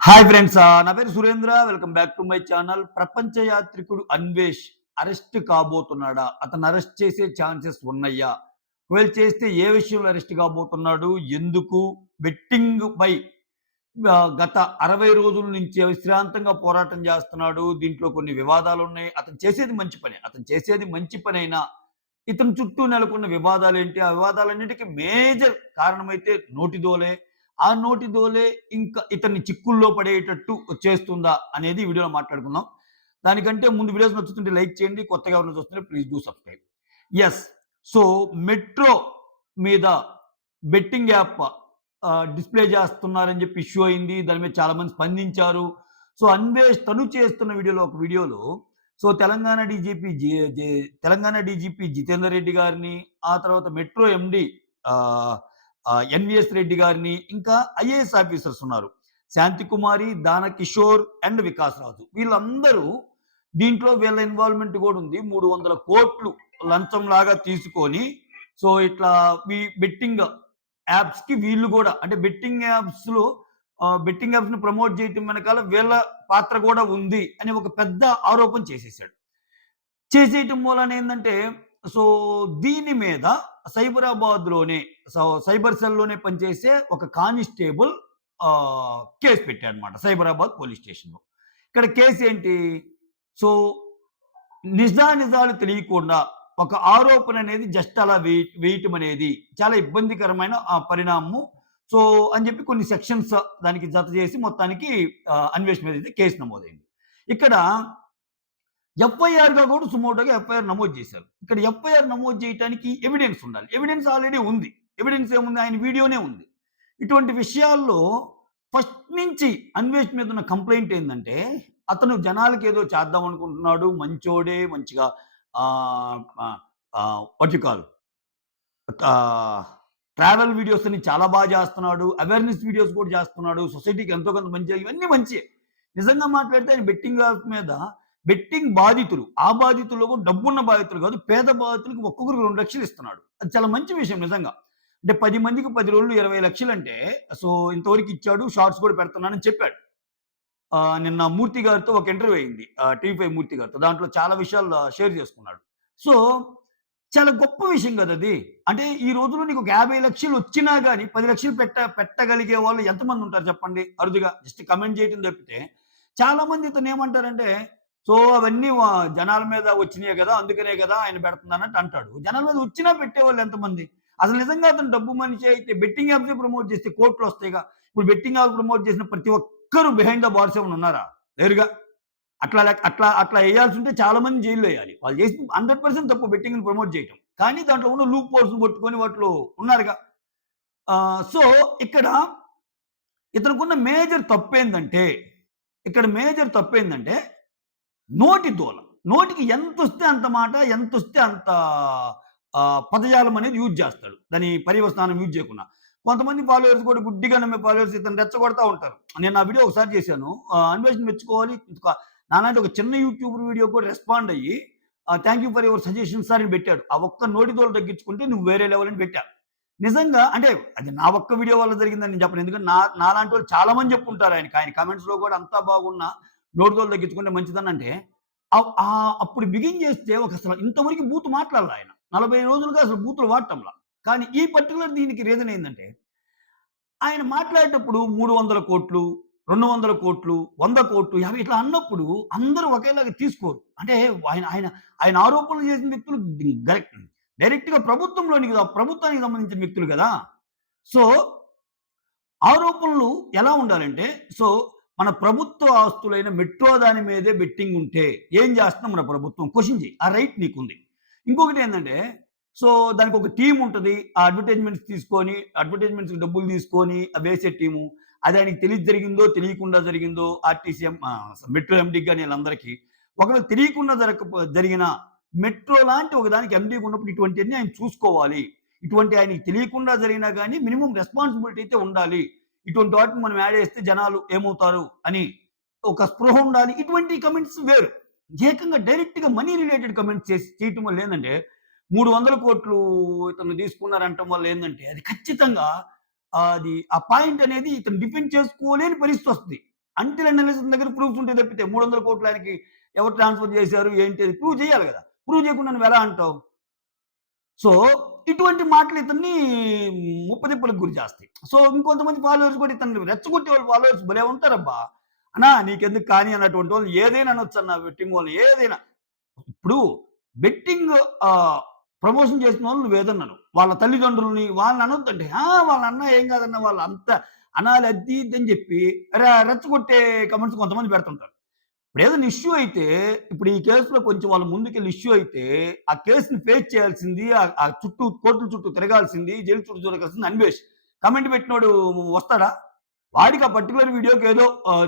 Hi friends, నా పేరు Surendra. Welcome back to my channel. ప్రపంచ యాత్రికుడు అన్వేష్ అరెస్ట్ కాబోతున్నాడా? అతను అరెస్ట్ చేసే ఛాన్సెస్ ఉన్నాయా? ఒకవేళ చేస్తే ఏ విషయంలో అరెస్ట్ కాబోతున్నాడు? ఎందుకు? బెట్టింగ్ పై గత 60 రోజుల నుంచి అవిశ్రాంతంగా పోరాటం చేస్తున్నాడు. దీంట్లో కొన్ని వివాదాలున్నాయి. అతను చేసేది మంచి పనే. అతను చేసేది మంచి పనైనా ఇతని చుట్టూ నెలకొన్న వివాదాలేంటి? ఆ వివాదాలన్నిటికి మేజర్ కారణమైతే నోటిదోలే. ఆ నోటిదోలే ఇంకా ఇతన్ని చిక్కుల్లో పడేటట్టు చేస్తుందా అనేది ఈ వీడియోలో మాట్లాడుకుందాం. దానికంటే ముందు వీడియోస్ నచ్చుతుంటే లైక్ చేయండి. కొత్తగా ఎవరైనా చూస్తుంటే please do subscribe. Yes. So, metro మీద బెట్టింగ్ యాప్ డిస్‌ప్లే చేస్తున్నారని చెప్పి ఇష్యూ అయింది. దాని మీద చాలామంది స్పందించారు. సో, అన్వేష్ తను చేస్తున్న ఒక వీడియోలో సో, తెలంగాణ డీజీపీ జితేందర్ రెడ్డి గారిని, ఆ తర్వాత మెట్రో ఎండీ ఆహ్, ఎన్వీఎస్ రెడ్డి గారిని, ఇంకా ఐఏఎస్ ఆఫీసర్స్ ఉన్నారు. శాంతికుమారి, దానకిషోర్ అండ్ వికాస్ రాజు. వీళ్ళందరూ దీంట్లో వీళ్ళ ఇన్వాల్వ్‌మెంట్ కూడా ఉంది. 300,00,00,000 లంచంలాగా తీసుకొని సో, ఇట్లా బెట్టింగ్ యాప్స్‌కి వీళ్ళు గూడా అంటే బెట్టింగ్ యాప్స్‌ని ప్రమోట్ చేయటం వెనకాల వీళ్ళ పాత్ర గూడా ఉంది అని ఒక పెద్ద ఆరోపణ చేసేసాడు. చేసేయటం మూలాన ఏందంటే, సో, దీని మీద సైబరాబాద్‌లోనే సైబర్ సెల్‌లోనే పనిచేసే ఒక కానిస్టేబుల్ కేస్ పెట్టాడన్నమాట. సైబరాబాద్ పోలీస్ స్టేషన్‌లో. ఇక్కడ కేసేంటి? సో, నిజానిజాలు తెలియకుండా ఒక ఆరోపణ అనేది జస్ట్ అలా వేయటం అనేది చాలా ఇబ్బందికరమైన పరిణామము. సో, అని చెప్పి కొన్ని సెక్షన్స్ దానికి జత చేసి మొత్తానికి అన్వేష్ మీద అయితే కేసు నమోదైంది. ఇక్కడ ఎఫ్ఐఆర్‌గా కూడా సుమోటోగా ఎఫ్ఐఆర్ నమోదు చేశారు. ఇక్కడ ఎఫ్ఐఆర్ నమోదు చేయటానికి ఎవిడెన్స్ ఉండాలి. ఎవిడెన్స్ ఆల్రెడీ ఉంది. ఎవిడెన్స్ ఏముంది? ఆయన వీడియోనే ఉంది. ఇటువంటి విషయాల్లో ఫస్ట్ నుంచి అన్వేష్ మీద ఉన్న కంప్లెయింట్ ఏందంటే, అతను జనాలకి ఏదో చేద్దాం అనుకుంటున్నాడు. మంచోడే మంచిగా ఆహ్, ఆహ్, వాట్ యూ కాల్ ఆహ్, ట్రావెల్ వీడియోస్ అని చాలా చేస్తున్నాడు. అవేర్‌నెస్ వీడియోస్ కూడా చేస్తున్నాడు. సొసైటీకి ఎంతో కొంత మంచి ఇవన్నీ మంచియే. నిజంగా మాట్లాడితే ఆయన బెట్టింగ్ యాప్ మీద బెట్టింగ్ బాధితులు, ఆ బాధితుల్లో కూడా డబ్బున్న బాధితులు కాదు, పేద బాధితులకు ఒక్కొక్కరికి 2,00,000 ఇస్తున్నాడు. అది చాలా మంచి విషయం నిజంగా. అంటే 10 మందికి 10 రోజులు 20,00,000 అంటే సో, ఇంతవరకు ఇచ్చాడు. షార్ట్స్ కూడా పెడుతున్నానని చెప్పాడు. నిన్న మూర్తి గారితో ఒక ఇంటర్వ్యూ అయింది. టీవీ5 మూర్తి గారితో. దాంట్లో చాలా విషయాలు షేర్ చేసుకున్నాడు. సో, చాలా గొప్ప విషయం కదది. అంటే ఈ రోజుల్లో నీకు ఒక 50,00,000 వచ్చినా గాని 10,00,000 పెట్టగలిగే వాళ్ళు ఎంతమంది ఉంటారు చెప్పండి? అరుదుగా. జస్ట్ కమెంట్ చేయటం తప్పితే చాలా మంది ఇతనేమంటారంటే, సో, అవన్నీ జనాల మీద వచ్చినియే గదా! అందుకనే గదా! ఆయన పెడుతున్నానట్టు అంటాడు. జనాల మీద వచ్చినా పెట్టేవాళ్ళు ఎంతమంది? అసలు నిజంగా అతను డబ్బు మనిషి అయితే బెట్టింగ్ యాప్సే ప్రమోట్ చేస్తే కోట్లొస్తాయిగా. ఇప్పుడు బెట్టింగ్ యాప్ ప్రమోట్ చేసిన ప్రతి ఒక్కరు బిహైండ్ ద బార్స్ ఏమన్నా ఉన్నారా? లేరుగా. అట్లా ఎయ్యాల్సుంటే చాలా మందిని జైల్‌లో ఎయ్యాలి. వాళ్ళు చేసింది 100% తప్పు బెట్టింగ్‌ని ప్రమోట్ చేయటం. కానీ దాంట్లో ఉన్న లూప్ హోల్స్‌ని పట్టుకొని వాటిలో ఉన్నారుగా. సో, ఇక్కడ ఇతనుకున్న మేజర్ తప్పేందంటే నోటి దూల. నోటికి ఎంతొస్తే అంత మాట, ఎంతొస్తే అంత పదజాలం అనేది యూజ్ చేస్తాడు. దాని పర్యవసానం యూజ్ చేయకుండా. కొంతమంది ఫాలోవర్స్ కూడా గుడ్డిగా నమ్మే ఫాలోవర్స్ ఇతన్ని రెచ్చగొడతా ఉంటారు. నేను ఆ వీడియో ఒకసారి చేశాను. అన్వేషణ మెచ్చుకోవాలి. నాలాంటి ఒక చిన్న యూట్యూబర్ వీడియో కూడా రెస్పాండ్ అయ్యి thank you for your suggestions sir అని పెట్టాడు. ఆ ఒక్క నోటి దూల తగ్గించుకుంటే నువ్వు వేరే లెవెల్ అని పెట్టా. నిజంగా అంటే అది నా ఒక్క వీడియో వల్ల జరిగిందని నేను చెప్పను. ఎందుకంటే నాలాంటి వాళ్ళు చాలా మంది చెప్పుంటారు ఆయనకి. ఆయన కామెంట్స్‌లో కూడా అంతా బాగున్నా నోటి దూల తగ్గించుకుంటే మంచిదని అంటే అప్పుడు బిగిన్ చేస్తే అసలు ఇంతవరకు బూతు మాట్లాడలా ఆయన. 40 రోజులుగా అసలు బూతులు వాడటంలా. కానీ ఈ పర్టిక్యులర్ దీనికి రీజన్ ఏందంటే, ఆయన మాట్లాడేటప్పుడు 300,00,00,000, 200,00,00,000, 100,00,00,000, 50 ఇట్లా అన్నప్పుడు అందరూ ఒకేలాగా తీసుకోరు. అంటే ఆయన ఆయన ఆయన ఆరోపణలు చేసిన వ్యక్తులు డైరెక్ట్‌గా ప్రభుత్వానికి సంబంధించిన వ్యక్తులు గదా! సో, ఆరోపణలు ఎలా ఉండాలంటే, సో, మన ప్రభుత్వ ఆస్తులైన మెట్రో దాని మీదే బెట్టింగ్ ఉంటే ఏం చేస్తున్నాం మన ప్రభుత్వం? క్వెషన్ చెయ్యి. ఆ రైట్ నీకుంది. ఇంకొకటేందంటే, సో, దానికొక టీమ్ ఉంటది. ఆ అడ్వర్టైజ్‌మెంట్స్‌కి డబ్బులు తీసుకొని వేసే టీము. అది ఆయనకి జరిగిందో, తెలియకుండా జరిగిందో మెట్రో ఎండీకి గాని ఈళ్ళందరికీ. ఒకవేళ తెలియకుండా జరిగిన మెట్రో లాంటి ఒక దానికి ఎండీగా ఉన్నప్పుడు ఇటువంటియన్నీ ఆయన చూసుకోవాలి. ఇటువంటి ఆయనకి తెలియకుండా జరిగినా గాని మినిమమ్ రెస్పాన్సిబిలిటీ అయితే ఉండాలి. ఇటువంటి వాటిని మనం యాడ్ చేస్తే జనాలు ఏమవుతారు అని ఒక స్పృహ ఉండాలి. ఇటువంటి కమెంట్స్ వేరు. ఏకంగా డైరెక్ట్‌గా మనీ రిలేటెడ్ కమెంట్స్ చేయటం వల్ల ఏందంటే 300,00,00,000 ఇతను తీసుకున్నారంటం వల్ల ఏందంటే అది ఖచ్చితంగా అది ఆ పాయింట్ అనేది ఇతను డిఫెండ్ చేసుకోలేని పరిస్థితి వస్తది. అంటిల్ అండ్ అన్లెస్ ఇతని దగ్గర ప్రూఫ్స్ ఉంటే తప్పితే 300 కోట్లు ఆయనకి ఎవరు ట్రాన్స్‌ఫర్ చేశారు ఏంటి అది ప్రూవ్ చేయాలి కదా! ప్రూవ్ చేయకుండా నువ్వెలా అంటావు? సో, ఇటువంటి మాటలు ఇతన్ని ముప్పతిప్పలకు గురి చేస్తాయి. సో, ఇంకొంతమంది ఫాలోవర్స్ కూడా ఇతన్ని రెచ్చగొట్టే వాళ్ళు ఫాలోవర్స్ భలే ఉంటారబ్బా! అన్నా నీకెందుకు కానీ అన్నటువంటి వాళ్ళు ఏదైనా అనొచ్చన్న బెట్టింగ్ వాళ్ళని ఏదైనా. ఇప్పుడు బెట్టింగ్ ప్రమోషన్ చేసిన వాళ్ళు నువ్వేదన్నాను. వాళ్ళ తల్లిదండ్రులని వాళ్ళని అనొద్దంటే, వాళ్ళన్నా ఏం కాదన్నా వాళ్ళంతా అనాలి అది ఇది అని చెప్పి రెచ్చగొట్టే కామెంట్స్ కొంతమంది పెడుతుంటారు. ఇప్పుడేదైనా ఇష్యూ అయితే, ఇప్పుడు ఈ కేసులో కొంచెం వాళ్ళు ముందుకెళ్ళి ఇష్యూ అయితే, ఆ కేస్‌ని ఫేస్ చేయాల్సింది, ఆ చుట్టూ కోర్టుల చుట్టూ తిరగాల్సింది, జైలు చుట్టూ తిరగాల్సింది అన్వేష్. కామెంట్ పెట్టినోడు వస్తాడా? వాడికి ఆ పర్టిక్యులర్ వీడియోకి ఏదో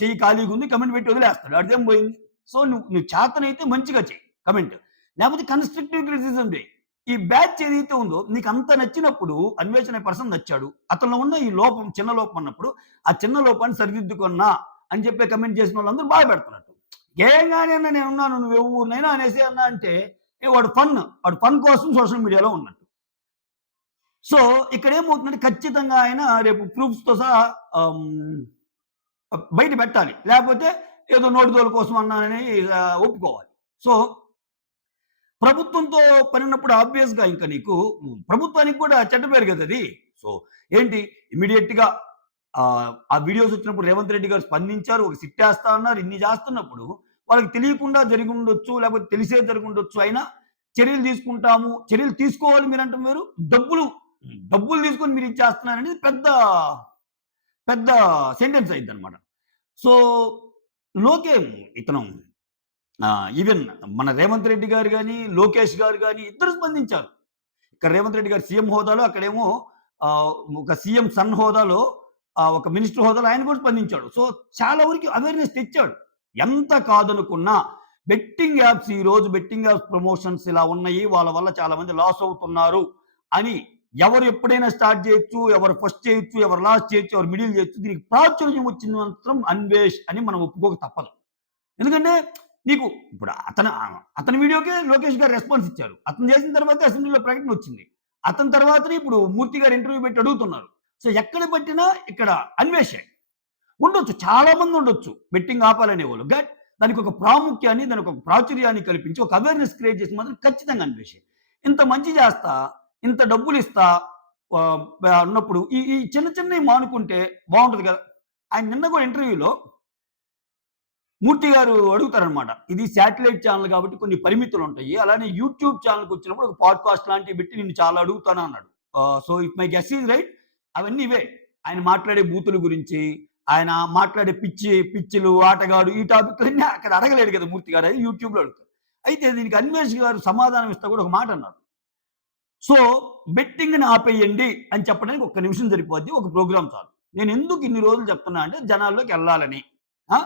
చెయ్యి ఖాళీగుంది కమెంట్ పెట్టి వదిలేస్తాడు. ఆడిదేం పోయింది? సో, నువ్వు నువ్వు చేతనైతే మంచిగా చెయ్యి కమెంట్. లేకపోతే కన్‌స్ట్రక్టివ్ క్రిటిసిజం చెయ్యి. ఈ బ్యాచ్ ఏదైతే ఉందో నీకంత నచ్చినప్పుడు అన్వేష్ అనే పర్సన్ నచ్చాడు. అతనిలో ఉన్న ఈ లోపం చిన్న లోపం అన్నప్పుడు, ఆ చిన్న లోపాన్ని సరిదిద్దుకున్నా అని చెప్పి కమెంట్ చేసిన వాళ్ళందరూ బాధ పెడుతున్నట్టు. ఏం గాని నేనున్నాను నువ్వు ఎవరినైనా అనేసేయి అన్నా అంటే వాడు ఫన్ కోసం సోషల్ మీడియాలో ఉన్నట్టు. సో, ఇక్కడేమవుతుందంటే ఖచ్చితంగా ఆయన రేపు ప్రూఫ్స్‌తో సహా బయట పెట్టాలి. లేకపోతే ఏదో నోటిదోల కోసం అన్నానని ఒప్పుకోవాలి. సో, ప్రభుత్వంతో పనున్నప్పుడు ఆబ్వియస్‌గా ఇంక నీకు ప్రభుత్వానికి కూడా చెడ్డ పేరు గదది. సో, ఏంటి ఇమ్మీడియేట్‌గా ఆ వీడియోస్ వచ్చినప్పుడు రేవంత్ రెడ్డి గారు స్పందించారు. ఒక సిట్టేస్తా అన్నారు. ఇన్ని చేస్తున్నప్పుడు వాళ్ళకి తెలియకుండా జరిగుండొచ్చు. లేకపోతే తెలిసే జరిగుండొచ్చు. అయినా చర్యలు తీసుకుంటాము. చర్యలు తీసుకోవాలి మీరంటం వేరు. డబ్బులు తీసుకొని మీరు ఇది చేస్తున్నారనేది పెద్ద, పెద్ద సెంటెన్స్ అయిద్దనమాట. సో, లోకే ఇతను ఈవెన్ మన రేవంత్ రెడ్డి గారు గాని, లోకేష్ గారు గాని ఇద్దరు స్పందించారు. ఇక్కడ రేవంత్ రెడ్డి గారు సీఎం హోదాలో, అక్కడేమో ఒక సీఎం సన్ హోదాలో, ఒక మినిస్టర్ హోదాలో ఆయన కూడా స్పందించాడు. సో, చాలా వరకు అవేర్‌నెస్ తెచ్చాడు. ఎంత కాదనుకున్నా బెట్టింగ్ యాప్స్ ఈరోజు బెట్టింగ్ యాప్స్ ప్రమోషన్స్ ఇలా ఉన్నాయి. వాళ్ళ వల్ల చాలా మంది లాస్ అవుతున్నారు అని ఎవరు ఎప్పుడైనా స్టార్ట్ చేయొచ్చు. ఎవరు ఫస్ట్ చేయొచ్చు. ఎవరు లాస్ట్ చేయొచ్చు. ఎవరు మిడిల్ చేయొచ్చు. దీనికి ప్రాచుర్యం వచ్చింది మాత్రం అన్వేష్ అని మనం ఒప్పుకోక తప్పదు. ఎందుకంటే నీకు ఇప్పుడు అతని వీడియోకే లోకేష్ గారు రెస్పాన్స్ ఇచ్చారు. అతను చేసిన తర్వాతే అసెంబ్లీలో ప్రకటన వచ్చింది. అతని తర్వాతనే ఇప్పుడు మూర్తి గారు ఇంటర్వ్యూ పెట్టి అడుగుతున్నారు. సో, ఎక్కడ పట్టినా ఇక్కడ అన్వేషే. ఉండొచ్చు. చాలా మంది ఉండొచ్చు. బెట్టింగ్ ఆపాలనేవాళ్ళు. దానికి ఒక ప్రాముఖ్యాన్ని, దానికి ఒక ప్రాచుర్యాన్ని కల్పించి, ఒక అవేర్‌నెస్ క్రియేట్ చేసి మాత్రం ఖచ్చితంగా అన్వేషే. ఇంత మంచి చేస్తా, ఇంత డబ్బులిస్తా అన్నప్పుడు ఈ ఈ చిన్న చిన్నవి మానుకుంటే బావుంటది కదా! ఆయన నిన్న కూడా ఇంటర్వ్యూలో మూర్తి గారు అడుగుతారనమాట. ఇది శాటిలైట్ ఛానెల్ కాబట్టి కొన్ని పరిమితులుంటాయి. అలానే యూట్యూబ్ ఛానెల్‌కొచ్చినప్పుడు ఒక పాడ్‌కాస్ట్ లాంటివి పెట్టి నిన్ను చాలా అడుగుతాను అన్నాడు. So, if my guess is right అవన్నీ ఇవే. ఆయన మాట్లాడే బూతుల గురించి, ఆయన మాట్లాడే పిచ్చిలు, ఆటగాడు ఈ టాపిక్‌లన్నీ అక్కడ అడగలేడు కదా మూర్తి గారు. అది యూట్యూబ్‌లో అడుగుతారు. అయితే దీనికి అన్వేష్ గారు సమాధానం ఇస్తా కూడా ఒక మాట అన్నారు. సో, బెట్టింగ్‌ని ఆపేయండి అని చెప్పడానికి ఒక్క నిమిషం సరిపోద్ది. ఒక ప్రోగ్రామ్ చాలు. నేను ఎందుకు ఇన్ని రోజులు చెప్తున్నా అంటే జనాల్లోకెళ్ళాలని. ఆ!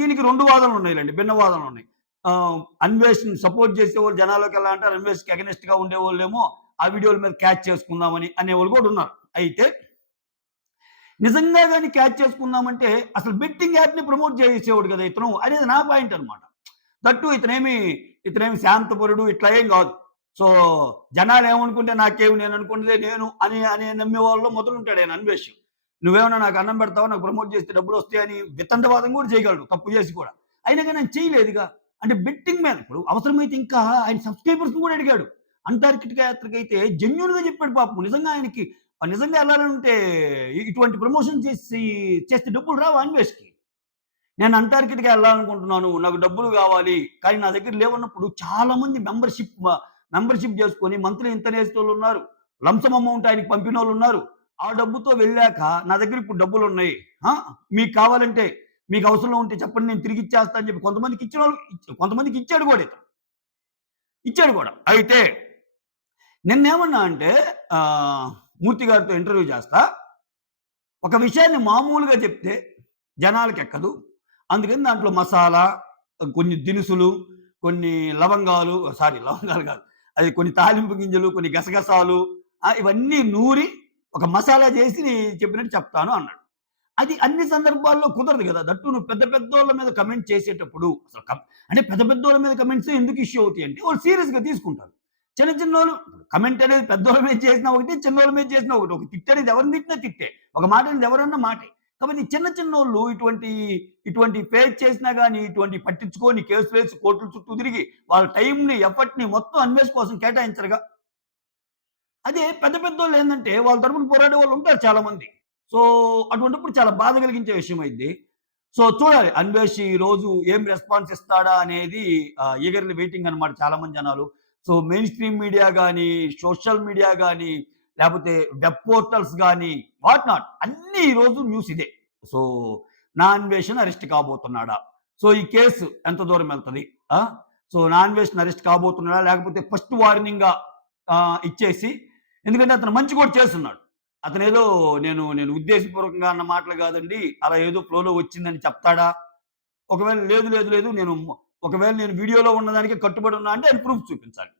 దీనికి 2 వాదనలున్నాయిలెండి. భిన్న వాదనలున్నాయి. అన్వేష్‌ని సపోర్ట్ చేసేవాళ్ళు జనాల్లోకెళ్ళాలంటారు. అన్వేష్‌కి అగైనెస్ట్‌గా ఉండేవాళ్ళేమో ఆ వీడియోల మీద క్యాచ్ చేసుకుందామని అనేవాళ్ళు కూడా ఉన్నారు. అయితే నిజంగా గాని క్యాచ్ చేసుకుందామంటే అసలు బెట్టింగ్ యాప్‌ని ప్రమోట్ చేసేవాడు కదా ఇతను అనేది నా పాయింట్ అన్నమాట. దట్టు ఇతనేమి శాంతపరుడు ఇట్లా ఏం కాదు. సో, జనాలు ఏమనుకుంటే నాకేమి నేను అనుకున్నదే నేను అని నమ్మే వాళ్ళలో మొదలుంటాడు ఆయన అన్వేష్. నువ్వేమన్నా నాకు అన్నం పెడతావా? నాకు ప్రమోట్ చేస్తే డబ్బులొస్తాయని వితండవాదం కూడా చేయగలడు. తప్పు చేసి కూడా. అయినా గాని ఆయన చేయలేదుగా. అంటే బెట్టింగ్ మీద ఇప్పుడు అవసరమైతే ఇంకా ఆయన సబ్‌స్క్రైబర్స్‌ని కూడా అడిగాడు. అంటార్కిటికా యాత్రకైతే జెన్యూన్‌గా చెప్పాడు పాపం. నిజంగా ఆయనకి నిజంగా ఎళ్ళాలంటే ఇటువంటి ప్రమోషన్ చేస్తే డబ్బులు రావా అన్వేష్‌కి? నేను అంటార్కిటికా ఎళ్ళాలనుకుంటున్నాను. నాకు డబ్బులు కావాలి. కానీ నా దగ్గర లేవన్నప్పుడు చాలా మంది మెంబర్‌షిప్ చేసుకొని మంత్లీ ఇంతనేసేటోళ్ళున్నారు. లంసమ్ అమౌంట్ ఆయనకి పంపినోళ్ళున్నారు. ఆ డబ్బుతో వెళ్ళాక నా దగ్గర ఇప్పుడు డబ్బులున్నాయి. ఆ! మీకు కావాలంటే మీకు అవసరం ఉంటే చెప్పండి నేను తిరిగిచ్చేస్తా అని చెప్పి కొంతమందికి ఇచ్చాడు కూడా ఇతను. ఇచ్చాడు కూడా. అయితే నిన్నేమన్నా అంటే మూర్తి గారితో ఇంటర్వ్యూ చేస్తా. ఒక విషయాన్ని మామూలుగా చెప్తే జనాలకెక్కదు. అందుకని దాంట్లో మసాలా, కొన్ని దినుసులు, కొన్ని లవంగాలు కాదు. అది కొన్ని తాలింపు గింజలు, కొన్ని గసగసాలు ఇవన్నీ నూరి ఒక మసాలా చేసి చెప్పినట్టు చెప్తాను అన్నాడు. అది అన్ని సందర్భాల్లో కుదరదు కదా! దట్టు నువ్వు పెద్ద పెద్దోళ్ళ మీద కమెంట్ చేసేటప్పుడు అసలు అంటే పెద్ద పెద్దోళ్ళ మీద కమెంట్స్ ఎందుకు ఇష్యూ అవుతాయి అంటే వాళ్ళు సీరియస్‌గా తీసుకుంటారు. చిన్న చిన్నోళ్ళు కమెంట్ అనేది పెద్దోళ్ళ మీద చేసినా ఒకటే, చిన్నోళ్ళ మీద చేసినా ఒకటి. ఒక తిట్టనేది ఎవరిని తిట్టినా తిట్టే. ఒక మాట అనేది ఎవరన్నా మాటే. కాబట్టి చిన్న చిన్నోళ్ళు ఇటువంటి ఫేస్ చేసినా గాని, ఇటువంటి పట్టించుకోని కేసులేసి కోర్టుల చుట్టూ తిరిగి వాళ్ళ టైంని, ఎఫర్ట్‌ని మొత్తం అన్వేష్ కోసం కేటాయించరుగా. అదే పెద్ద పెద్దోళ్ళేందంటే వాళ్ళ తరపున పోరాడే వాళ్ళుంటారు చాలా మంది. సో, అటువంటప్పుడు చాలా బాధ కలిగించే విషయం అయిద్ది. సో, చూడాలి అన్వేష్ ఈరోజు ఏం రెస్పాన్స్ ఇస్తాడా అనేది ఈగర్‌లీ వెయిటింగ్ అనమాట చాలా మంది జనాలు. సో, మెయిన్ స్ట్రీమ్ మీడియా గాని, సోషల్ మీడియా గాని, లేపోతే వెబ్ పోర్టల్స్ గాని, వాట్ నాట్ అన్నీ ఈరోజు న్యూస్ ఇదే. సో, నా అన్వేషణ అరెస్ట్ కాబోతున్నాడా? సో, ఈ కేసు ఎంత దూరం వెళ్తది? ఆ! సో, నా అన్వేషణ అరెస్ట్ కాబోతున్నాడా? లేకపోతే ఫస్ట్ వార్నింగ్‌గా ఇచ్చేసి ఎందుకంటే అతను మంచి కూడా చేసున్నాడు. అతనేదో నేను ఉద్దేశపూర్వకంగా అన్న మాటలు గాదండి. అలా ఏదో ఫ్లోలో వచ్చిందని చెప్తాడా? ఒకవేళ లేదు ఒకవేళ నేను వీడియోలో ఉన్నదానికే కట్టుబడి ఉన్నా అంటే ఆయన ప్రూఫ్ చూపించాలి.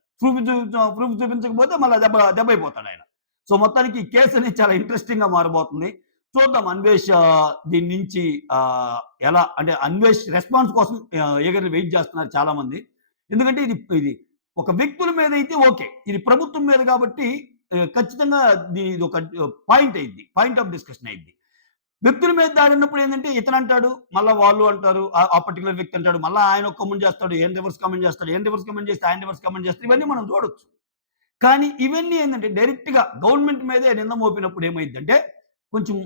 ప్రూఫ్ చూపించకపోతే మళ్ళా దెబ్బైపోతాడాయన. సో, మొత్తానికి ఈ కేస్ అనేది చాలా ఇంట్రెస్టింగ్‌గా మారబోతుంది. చూద్దాం అన్వేష్ దీని నుంచి ఎలా అంటే అన్వేష్ రెస్పాన్స్ కోసం ఈగర్‌లీ వెయిట్ జేస్తున్నారు చాలామంది. ఎందుకంటే ఇది ఒక వ్యక్తుల మీదైతే ఓకే. ఇది ప్రభుత్వం మీద గాబట్టి ఖచ్చితంగా ఇదొక పాయింట్ అయ్యిద్ది. పాయింట్ ఆఫ్ డిస్కషన్ అయ్యిద్ది. వ్యక్తుల మీద దాడిన్నప్పుడు ఏందంటే ఇతనంటాడు, మళ్ళా వాళ్ళు అంటారు. ఆ పర్టిక్యులర్ వ్యక్తి అంటాడు. మళ్ళా ఆయన ఒక కామెంట్ చేస్తాడు. ఈయన రివర్స్ కామెంట్ చేస్తాడు. ఈయన రివర్స్ కామెంట్ చేస్తే ఆయన రివర్స్ కామెంట్ చేస్తాడు. ఇవన్నీ మనం చూడొచ్చు. కానీ ఇవన్నీ ఏందంటే డైరెక్ట్‌గా గవర్నమెంట్ మీదే నింద మోపినప్పుడు ఏమైద్దంటే కొంచెం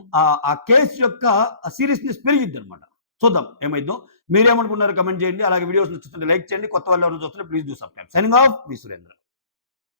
ఆ కేస్ యొక్క సీరియస్‌నెస్ పెరిగిద్దనమాట. చూద్దాం ఏమైద్దో. మీరేమనుకున్నారో కామెంట్ చేయండి. అలాగే వీడియోస్ నచ్చుతుంటే లైక్ చేయండి. కొత్త వాళ్ళు ఎవరైనా చూస్తుంటే please do subscribe. Signing off me Surendra.